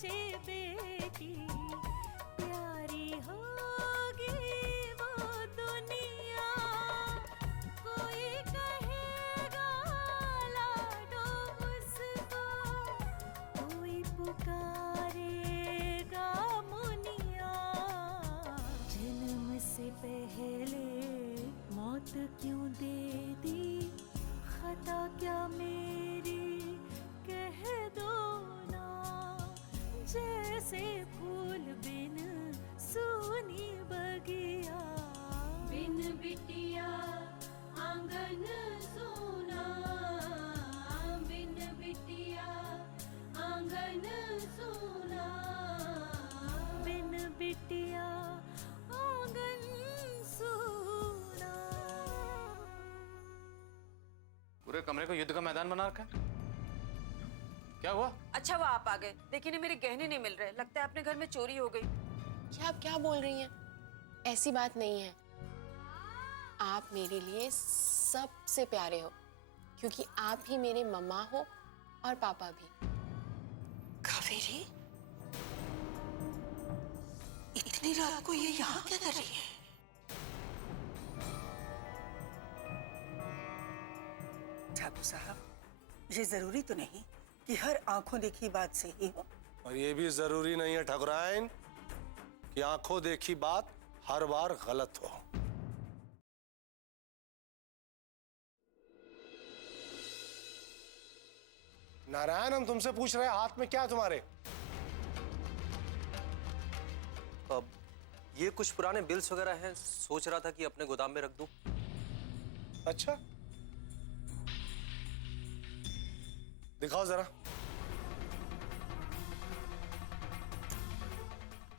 सोचे बेटी प्यारी होगी वो दुनिया, कोई कहेगा लाडो उसको, कोई पुकारेगा मुनिया। जन्म से पहले मौत क्यों दे दी, खता क्या मेरी कह दो ना। जैसे फूल बिन सूनी बगिया, बिन बिटिया आंगन सूना, बिन बिटिया आंगन सूना, बिन बिटिया आंगन सूना। पूरे कमरे को युद्ध का मैदान बना रखा है। क्या हुआ? अच्छा वो आप आ गए, लेकिन मेरे गहने नहीं मिल रहे। लगता है अपने घर में चोरी हो गई। क्या आप क्या बोल रही हैं? ऐसी बात नहीं है। आप मेरे लिए सबसे प्यारे हो, क्योंकि आप ही मेरे मम्मा हो और पापा भी। कावेरी, इतनी रात को ये यहाँ क्या कर रही है? ठाकुर साहब, ये जरूरी तो नहीं कि हर आंखों देखी बात सही हो। और ये भी जरूरी नहीं है ठाकुराइन कि आंखों देखी बात हर बार गलत हो। नारायण, हम तुमसे पूछ रहे हैं हाथ में क्या है तुम्हारे? अब ये कुछ पुराने बिल्स वगैरह हैं, सोच रहा था कि अपने गोदाम में रख दूं। अच्छा, दिखाओ जरा,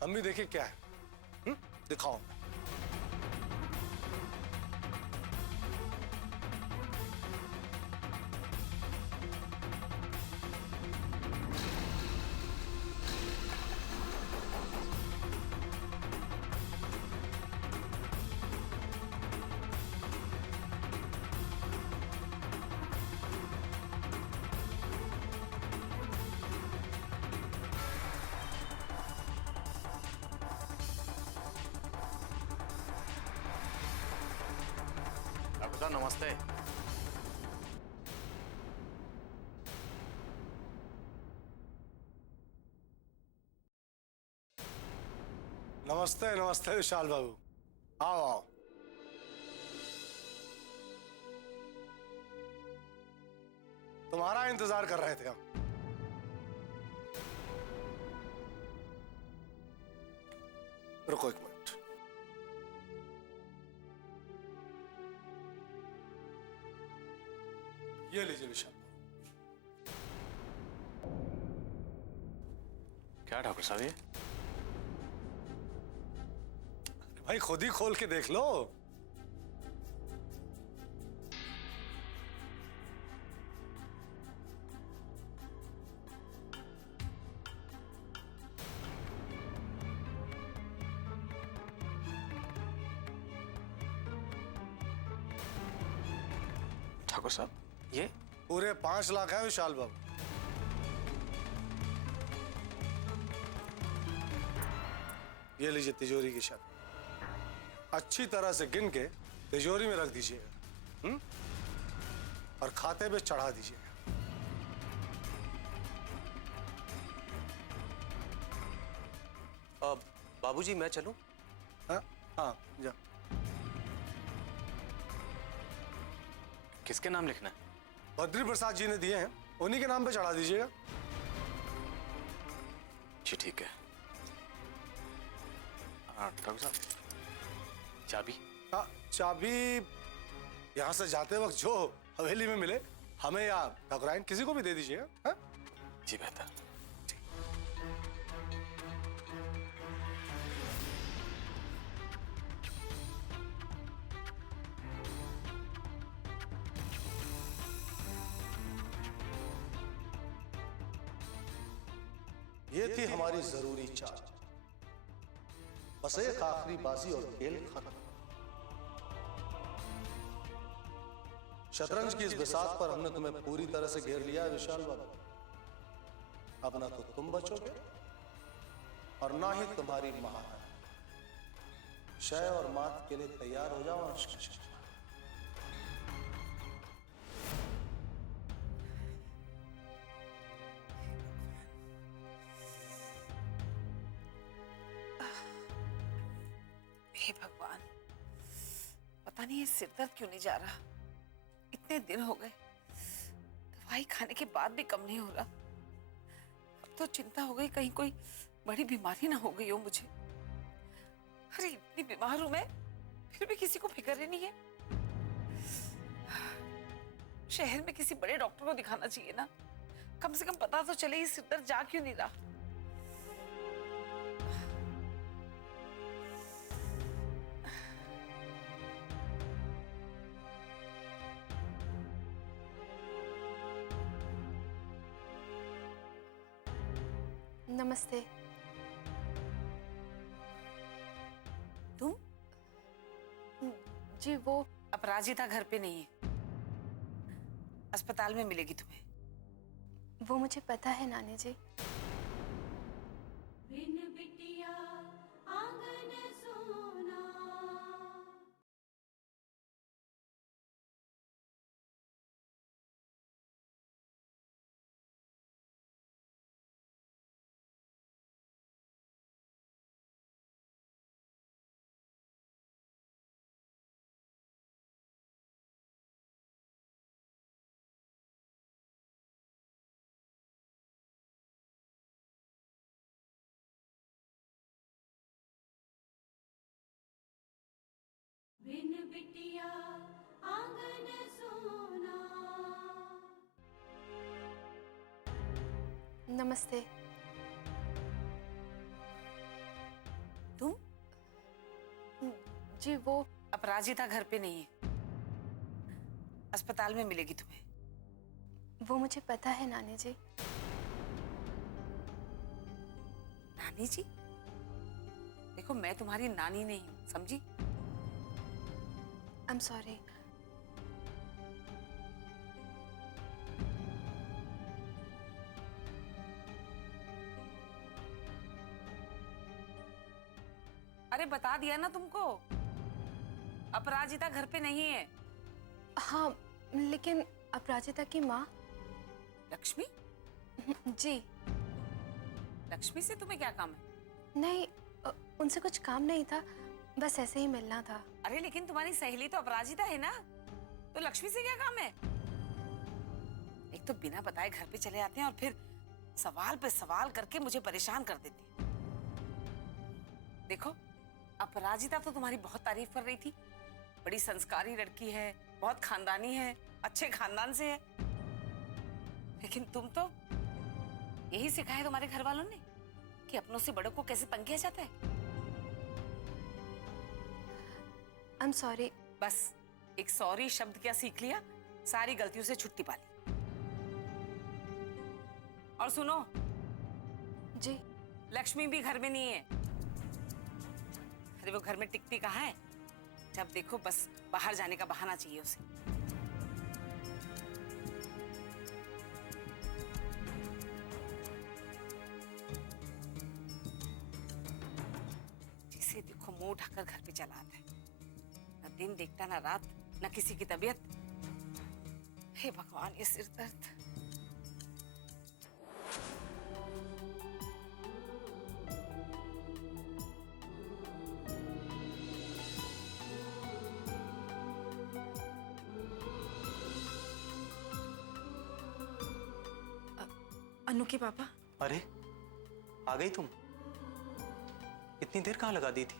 हम भी देखें क्या है। दिखाओ। नमस्ते। नमस्ते नमस्ते विशाल बाबू, आओ आओ। तुम्हारा इंतजार कर रहे थे हम। रुको एक मिनट। ये लीजिए विशाल। क्या ठाकुर साहब ये? भाई खुद ही खोल के देख लो। ठाकुर साहब ये पूरे 5 लाख है विशाल बाबू। ये लीजिए तिजोरी की शर्त, अच्छी तरह से गिन के तिजोरी में रख दीजिएगा और खाते पे चढ़ा दीजिएगा। बाबूजी मैं चलूं? हाँ हाँ जा। किसके नाम लिखना है? बद्री प्रसाद जी ने दिए हैं, उन्हीं के नाम पे चढ़ा दीजिएगा। जी ठीक है। ठाकुर साहब चाबी? हाँ चाबी यहाँ से जाते वक्त जो हवेली में मिले, हमें या ठाकुराइन किसी को भी दे दीजिएगा। हाँ? जी बेहतर। ये थी हमारी जरूरी चाल, बस एक आखिरी बाजी और खेल खत्म। शतरंज की इस बिसात पर हमने तुम्हें पूरी तरह से घेर लिया है विशाल बाबू। अब ना तो तुम बचोगे और ना ही तुम्हारी महारानी। शय और मात के लिए तैयार हो जाओ अनुष्का शर्मा। हे भगवान, पता नहीं ये सिर दर्द क्यों नहीं जा रहा। इतने दिन हो गए, दवाई खाने के बाद भी कम नहीं हो रहा। अब तो चिंता हो गई कहीं कोई बड़ी बीमारी ना हो गई हो मुझे। अरे इतनी बीमार हूं मैं, फिर भी किसी को फिक्र ही नहीं है। शहर में किसी बड़े डॉक्टर को दिखाना चाहिए ना, कम से कम पता तो चले ये सिर दर्द जा क्यों नहीं रहा। नमस्ते। तुम? जी वो अपराजिता घर पे नहीं है, अस्पताल में मिलेगी तुम्हें। वो मुझे पता है नानी जी। बिन बिटिया आंगन सोना। बिन बिटिया आंगन सोना। नमस्ते। तुम? जी वो अपराजिता घर पे नहीं है, अस्पताल में मिलेगी तुम्हें। वो मुझे पता है नानी जी। नानी जी? देखो मैं तुम्हारी नानी नहीं हूं, समझी? I am sorry. अरे बता दिया ना तुमको, अपराजिता घर पे नहीं है। हाँ लेकिन अपराजिता की माँ। लक्ष्मी? जी लक्ष्मी से तुम्हें क्या काम है? नहीं, उनसे कुछ काम नहीं था, बस ऐसे ही मिलना था। अरे लेकिन तुम्हारी सहेली तो अपराजिता है ना, तो लक्ष्मी से क्या काम है? एक तो बिना बताए घर पे चले आते हैं और फिर सवाल पे सवाल करके मुझे परेशान कर देते हैं। देखो अपराजिता तो तुम्हारी बहुत तारीफ कर रही थी, बड़ी संस्कारी लड़की है, बहुत खानदानी है, अच्छे खानदान से है। लेकिन तुम तो यही सिखाया तुम्हारे घर वालों ने कि अपनों से बड़ों को कैसे तंग किया जाता है। I am sorry. बस एक सॉरी शब्द क्या सीख लिया, सारी गलतियों से छुट्टी पा ली। और सुनो जी लक्ष्मी भी घर में नहीं है। अरे वो घर में टिकती कहाँ है, जब देखो बस बाहर जाने का बहाना चाहिए उसे। जिसे देखो मुंह ढककर घर पे चला आता है, न दिन देखता न रात, न किसी की तबीयत। हे भगवान ये सिर दर्द। अनु के पापा। अरे आ गई तुम? इतनी देर कहाँ लगा दी थी?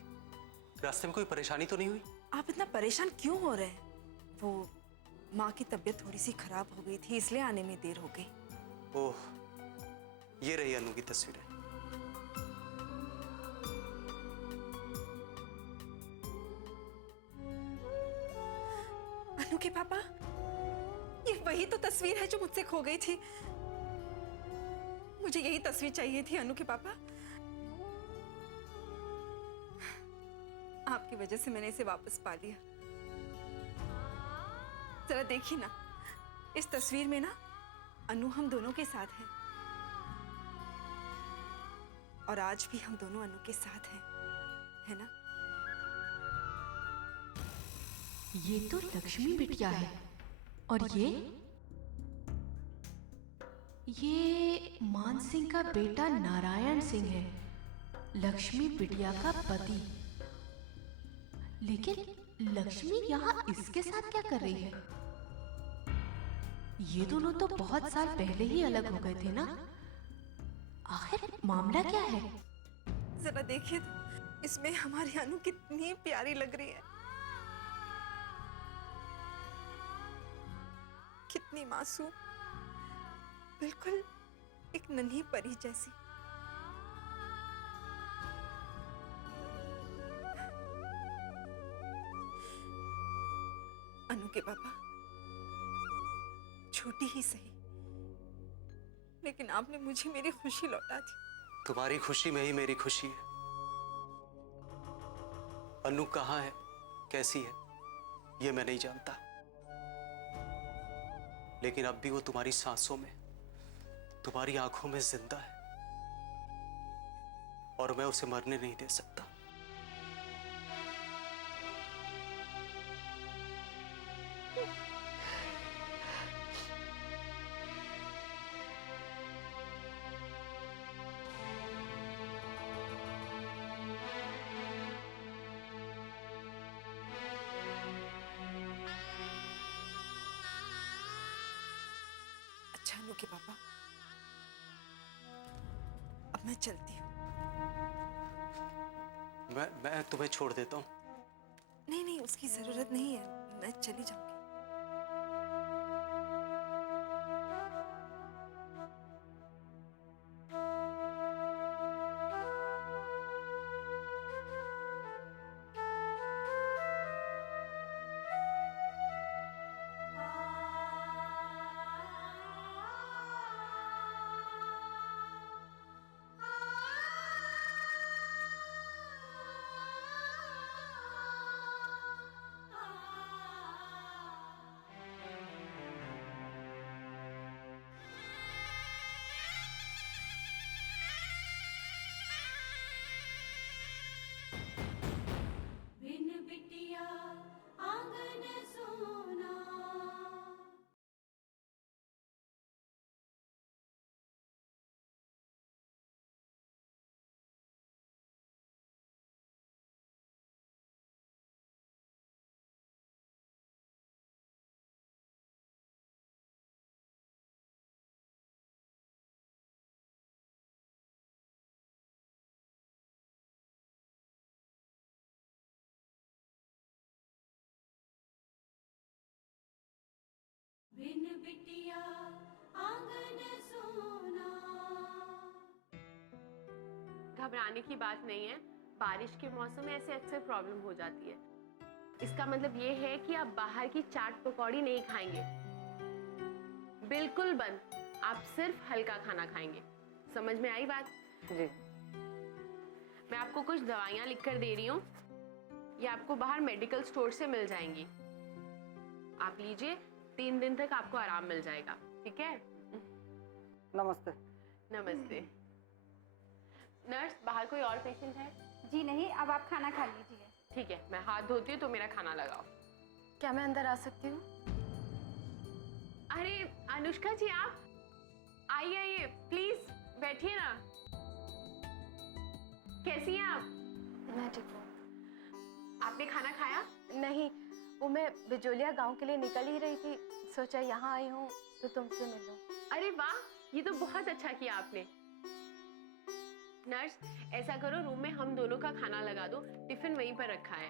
रास्ते में कोई परेशानी तो नहीं हुई? आप इतना परेशान क्यों हो रहे हैं? वो माँ की तबीयत थोड़ी सी खराब हो गई थी, इसलिए आने में देर हो गई। ओह, ये रही अनु की तस्वीरें। अनु के पापा, ये वही तो तस्वीर है जो मुझसे खो गई थी। मुझे यही तस्वीर चाहिए थी अनु के पापा। आपकी वजह से मैंने इसे वापस पा लिया। जरा देखिए ना, इस तस्वीर में ना अनु हम दोनों के साथ है और आज भी हम दोनों अनु के साथ हैं, है ना? ये तो लक्ष्मी बिटिया है और ये मान सिंह का बेटा नारायण सिंह है, लक्ष्मी बिटिया का पति। लेकिन लक्ष्मी यहाँ इसके साथ क्या कर रही है? ये दोनों तो बहुत साल पहले ही अलग हो गए थे ना? आखिर मामला क्या है? जरा देखिए तो, इसमें हमारी अनु कितनी प्यारी लग रही है, कितनी मासूम, बिल्कुल एक नन्ही परी जैसी। अनु के पापा, छोटी ही सही, लेकिन आपने मुझे मेरी खुशी लौटा दी। तुम्हारी खुशी में ही मेरी खुशी है। अनु कहाँ है, कैसी है, ये मैं नहीं जानता, लेकिन अब भी वो तुम्हारी सांसों में, तुम्हारी आंखों में जिंदा है और मैं उसे मरने नहीं दे सकता। अच्छा अनु के पापा, अब मैं चलती हूँ। मैं तुम्हें छोड़ देता हूँ। नहीं नहीं, उसकी जरूरत नहीं है, मैं चली जाऊंगी। बिन बिटिया आंगन सोना। बिन बिटिया आंगन सोना। घबराने की बात नहीं है, बारिश के मौसम में ऐसे अक्सर प्रॉब्लम हो जाती है। इसका मतलब ये है कि आप बाहर की चाट पकौड़ी नहीं खाएंगे, बिल्कुल बंद। आप सिर्फ हल्का खाना खाएंगे। समझ में आई बात? जी। मैं आपको कुछ दवाइयाँ लिख कर दे रही हूँ, ये आपको बाहर मेडिकल स्टोर से मिल जाएंगी। आप लीजिए, 3 दिन तक आपको आराम मिल जाएगा, ठीक है? नमस्ते। नमस्ते। नर्स, बाहर कोई और पेशेंट है? जी नहीं, अब आप खाना खा लीजिए। ठीक है, मैं हाथ धोती हूँ तो मेरा खाना लगाओ। क्या मैं अंदर आ सकती हूँ? अरे अनुष्का जी, आप आइए आइए, प्लीज बैठिए ना। कैसी हैं आप? मैं ठीक हूँ। आपने खाना खाया? नहीं, वो मैं बिजोलिया गांव के लिए निकल ही रही थी, सोचा यहाँ आई हूँ तो तुमसे मिलूं। अरे वाह, ये तो बहुत अच्छा किया आपने। नर्स, ऐसा करो, रूम में हम दोनों का खाना लगा दो, टिफिन वहीं पर रखा है,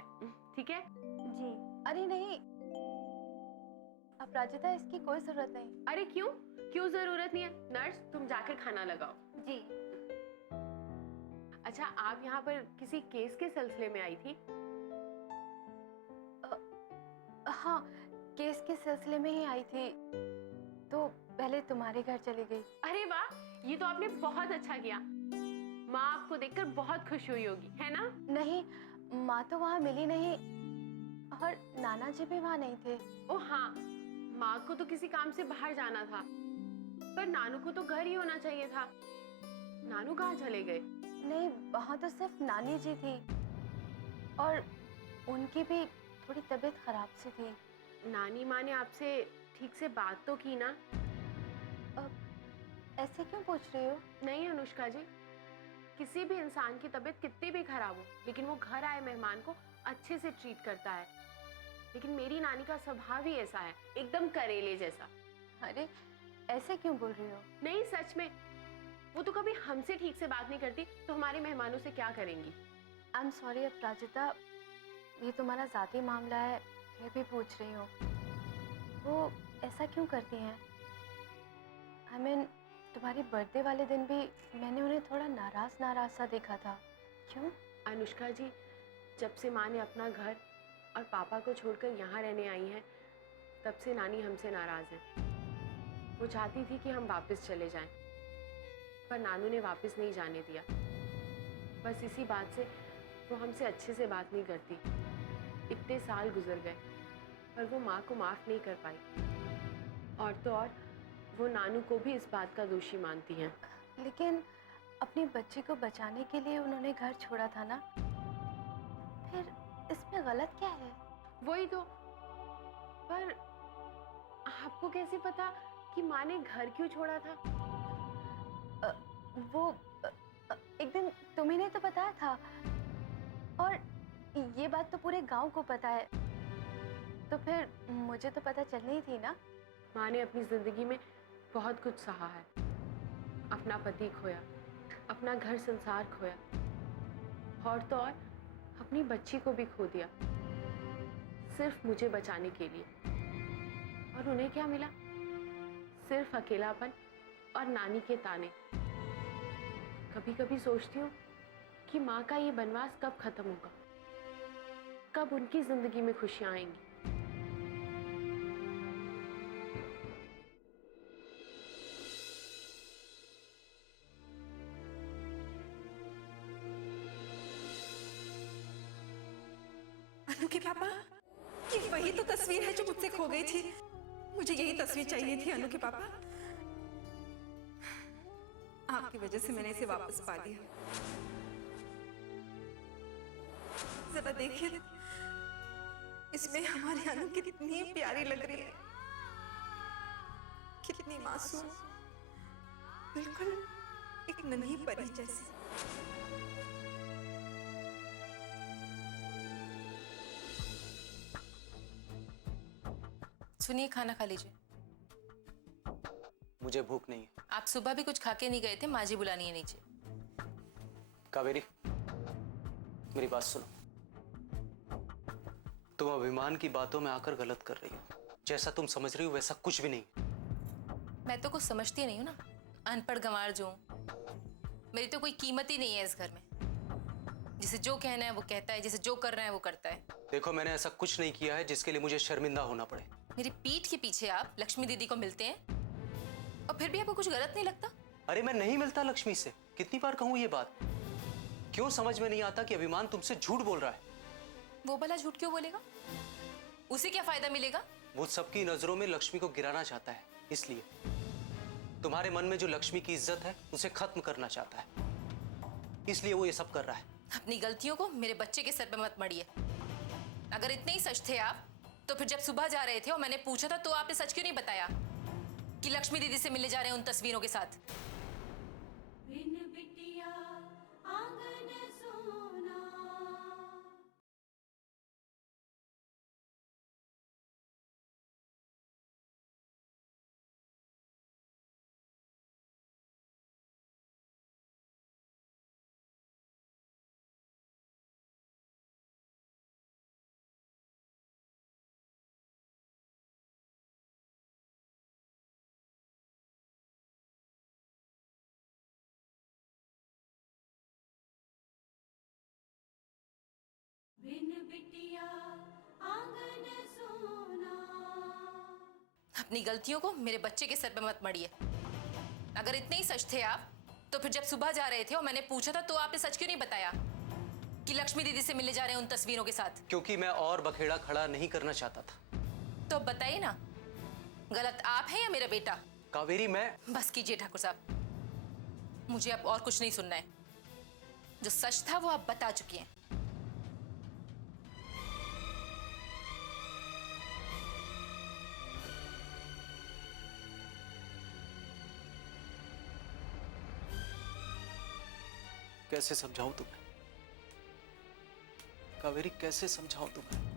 ठीक है? जी। अरे नहीं अपराजिता, इसकी कोई जरूरत नहीं। अरे क्यों क्यों जरूरत नहीं है? नर्स, तुम जाकर खाना लगाओ। जी। अच्छा, आप यहाँ पर किसी केस के सिलसिले में आई थी? हाँ, केस के सिलसिले में ही आई थी, तो पहले तुम्हारे घर चली गई। अरे वाह, ये तो आपने बहुत अच्छा किया। माँ आपको देखकर बहुत खुश हुई होगी, है ना? नहीं, माँ तो वहाँ मिली नहीं और नाना जी भी वहाँ नहीं थे। ओह हाँ, माँ को तो किसी काम से बाहर जाना था, पर नानू को तो घर ही होना चाहिए था। नानू कहाँ चले गए? नहीं, वहाँ तो सिर्फ नानी जी थी और उनकी भी थोड़ी तबीयत खराब सी थी। नानी माँ ने आपसे ठीक से बात तो की ना? ऐसे क्यों पूछ रही हो? नहीं अनुष्का जी, किसी भी इंसान की तबीयत कितनी भी खराब हो, लेकिन वो घर आए मेहमान को अच्छे से ट्रीट करता है। लेकिन मेरी नानी का स्वभाव ही ऐसा है, एकदम करेले जैसा। अरे ऐसे क्यों बोल रही हो? नहीं सच में, वो तो कभी हमसे ठीक से बात नहीं करती, तो हमारे मेहमानों से क्या करेंगी? आई एम सॉरी अपराजिता, ये तुम्हारा ज़ाती मामला है, फिर भी पूछ रही हूँ। वो ऐसा क्यों करती हैं? आई मीन तुम्हारी बर्थडे वाले दिन भी मैंने उन्हें थोड़ा नाराज सा देखा था। क्यों? अनुष्का जी, जब से माँ ने अपना घर और पापा को छोड़कर यहाँ रहने आई हैं, तब से नानी हमसे नाराज है। वो चाहती थी कि हम वापस चले जाएं, पर नानू ने वापस नहीं जाने दिया। बस इसी बात से वो हमसे अच्छे से बात नहीं करती। इतने साल गुजर गए, पर वो माँ को माफ़ नहीं कर पाई। और तो और वो नानू को भी इस बात का दोषी मानती हैं। लेकिन अपनी बच्ची को बचाने के लिए उन्होंने घर छोड़ा था ना, फिर इसमें गलत क्या है? वही तो। पर आपको कैसे पता कि माँ ने घर क्यों छोड़ा था? एक दिन तुम्ही ने तो बताया था, और ये बात तो पूरे गांव को पता है, तो फिर मुझे तो पता चलनी ही थी ना। माँ ने अपनी जिंदगी में बहुत कुछ सहा है। अपना पति खोया, अपना घर संसार खोया, और तो और अपनी बच्ची को भी खो दिया, सिर्फ मुझे बचाने के लिए। और उन्हें क्या मिला? सिर्फ अकेलापन और नानी के ताने। कभी कभी सोचती हूँ कि माँ का ये बनवास कब खत्म होगा, कब उनकी जिंदगी में खुशियाँ आएंगी। अनु के पापा, ये वही तो तस्वीर है जो मुझसे खो गई थी। मुझे यही तस्वीर चाहिए थी अनु के पापा। आपकी वजह से मैंने इसे वापस पा लिया। जरा देखिए, इसमें हमारी अनु कितनी प्यारी लग रही है, कितनी मासूम, बिल्कुल एक नन्ही परी जैसी। सुनिए, खाना खा लीजिए। मुझे भूख नहीं है। आप सुबह भी कुछ खा के नहीं गए थे, माँ जी बुलानी है नीचे। कावेरी, मेरी बात सुनो। तुम अभिमान की बातों में आकर गलत कर रही हो। जैसा तुम समझ रही हो वैसा कुछ भी नहीं। मैं तो कुछ समझती नहीं हूँ ना, अनपढ़ गंवार जो हूँ। मेरी तो कोई कीमत ही नहीं है इस घर में। जिसे जो कहना है वो कहता है, जिसे जो करना है वो करता है। देखो, मैंने ऐसा कुछ नहीं किया है जिसके लिए मुझे शर्मिंदा होना पड़े। मेरी पीठ के पीछे आप लक्ष्मी दीदी को मिलते हैं और फिर भी आपको कुछ गलत नहीं लगता? अरे मैं नहीं मिलता लक्ष्मी से। कितनी बार कहूँ ये बात? क्यों समझ में नहीं आता कि अभिमान तुमसे झूठ बोल रहा है? वो भला झूठ क्यों बोलेगा? उसे क्या फायदा मिलेगा? वो सबकी नजरों में लक्ष्मी को गिराना चाहता है, इसलिए तुम्हारे मन में जो लक्ष्मी की इज्जत है उसे खत्म करना चाहता है, इसलिए वो ये सब कर रहा है। अपनी गलतियों को मेरे बच्चे के सर पे मत मढ़िए। अगर इतने ही सच थे आप, तो फिर जब सुबह जा रहे थे और मैंने पूछा था, तो आपने सच क्यों नहीं बताया कि लक्ष्मी दीदी से मिलने जा रहे हैं उन तस्वीरों के साथ? बिन बिटिया आंगन सोना। बिन बिटिया आंगन सोना। अपनी गलतियों को मेरे बच्चे के सर पे मत मढ़िए। अगर इतने ही सच थे आप, तो फिर जब सुबह जा रहे थे और मैंने पूछा था, तो आपने सच क्यों नहीं बताया कि लक्ष्मी दीदी से मिलने जा रहे हैं उन तस्वीरों के साथ? क्योंकि मैं और बखेड़ा खड़ा नहीं करना चाहता था। तो बताइए ना, गलत आप हैं या मेरा बेटा? कावेरी, मैं... बस कीजिए ठाकुर साहब, मुझे अब और कुछ नहीं सुनना है। जो सच था वो आप बता चुकी हैं। कैसे समझाऊं तुम्हें कावेरी, कैसे समझाऊं तुम्हें?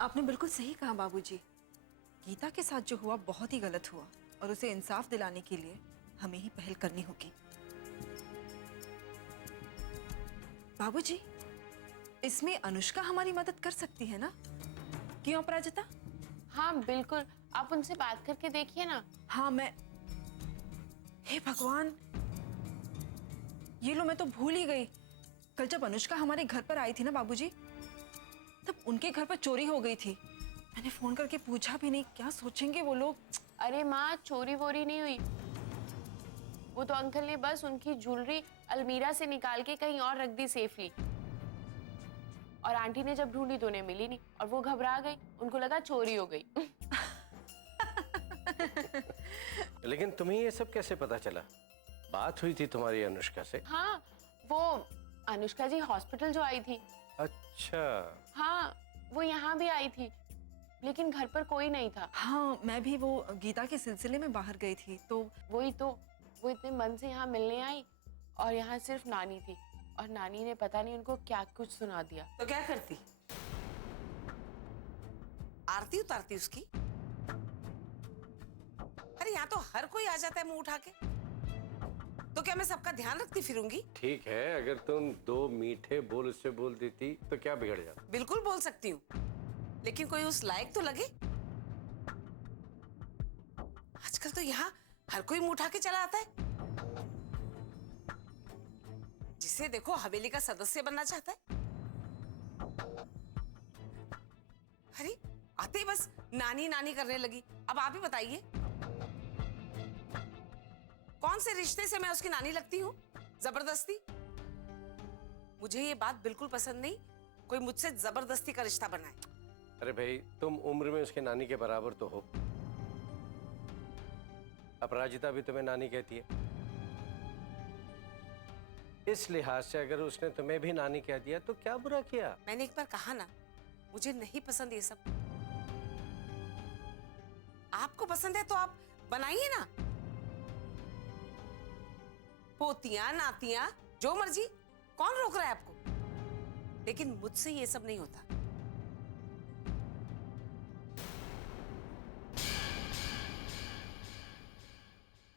आपने बिल्कुल सही कहा बाबूजी। गीता के साथ जो हुआ बहुत ही गलत हुआ और उसे इंसाफ दिलाने के लिए हमें ही पहल करनी होगी। बाबूजी, इसमें अनुष्का हमारी मदद कर सकती है ना? क्यों अपराजिता? हाँ बिल्कुल, आप उनसे बात करके देखिए ना। हाँ मैं, हे भगवान, ये लो मैं तो भूल ही गई। कल जब अनुष्का हमारे घर पर आई थी ना बाबूजी, तब उनके घर पर चोरी हो गई थी। मैंने फोन करके पूछा भी नहीं, क्या सोचेंगे वो लोग। अरे माँ, चोरी वोरी नहीं हुई। वो तो अंकल ने बस उनकी ज्वेलरी अलमीरा से निकाल के कहीं और रख दी सेफली। और आंटी ने जब ढूंढी तो उन्हें मिली नहीं और वो घबरा गई, उनको लगा चोरी हो गई। लेकिन तुम्हें ये सब कैसे पता चला? बात हुई थी तुम्हारी अनुष्का से? हाँ, वो अनुष्का जी हॉस्पिटल जो आई थी। अच्छा। हाँ, वो यहाँ भी आई थी, लेकिन घर पर कोई नहीं था। हाँ, मैं भी वो गीता के सिलसिले में बाहर गई थी तो वही तो, वो इतने मन से यहाँ मिलने आई और यहाँ सिर्फ नानी थी और नानी ने पता नहीं उनको क्या कुछ सुना दिया। तो क्या करती? आरती उतारती उसकी? अरे यहाँ तो हर कोई आ जाता है मुंह उठा के, तो क्या मैं सबका ध्यान रखती फिरूंगी? ठीक है, अगर तुम दो मीठे बोल उससे बोल देती तो क्या बिगड़ जाता? बिल्कुल बोल सकती हूँ, लेकिन कोई उस लायक तो लगे। आजकल तो यहाँ हर कोई मुंह उठा के चला आता है। जिसे देखो हवेली का सदस्य बनना चाहता है। अरे आते ही बस नानी नानी करने लगी। अब आप ही बताइए, कौन से रिश्ते से मैं उसकी नानी लगती हूँ जबरदस्ती? मुझे ये बात बिल्कुल पसंद नहीं, कोई मुझसे जबरदस्ती का रिश्ता बनाए। अरे भाई, तुम उम्र में उसके नानी के बराबर तो हो। अपराजिता भी तुम्हें नानी कहती है। इस लिहाज से अगर उसने तुम्हें भी नानी कह दिया तो क्या बुरा किया? मैंने एक बार कहा ना, मुझे नहीं पसंद ये सब। आपको पसंद है तो आप बनाइए ना, पोतियां नातियां जो मर्जी, कौन रोक रहा है आपको? लेकिन मुझसे ये सब नहीं होता।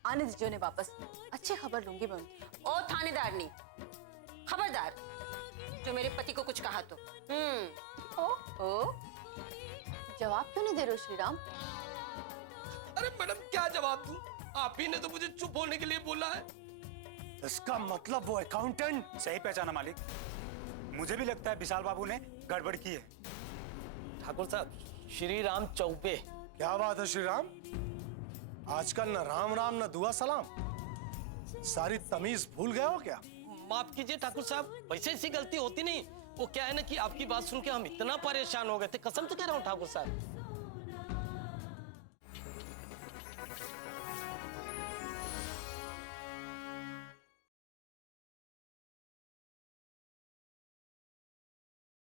आने दीजिए उन्हें वापस, अच्छी खबर लूंगी मैं उनकी। ओ थानेदारनी, खबरदार, जो मेरे पति को कुछ कहा तो। ओ जवाब क्यों नहीं दे रहे हो श्रीराम? अरे मैडम, क्या जवाब दूं? आप ही ने तो मुझे चुप होने के लिए बोला है। इसका मतलब वो अकाउंटेंट? सही पहचाना मालिक, मुझे भी लगता है विशाल बाबू ने गड़बड़ की है। ठाकुर साहब, श्री राम चौपे। क्या बात है श्री राम, आजकल न राम राम न दुआ सलाम, सारी तमीज भूल गए हो क्या? माफ कीजिए ठाकुर साहब, वैसे ऐसी गलती होती नहीं। वो क्या है ना कि आपकी बात सुन के हम इतना परेशान हो गए थे, कसम से कह रहा हूँ ठाकुर साहब।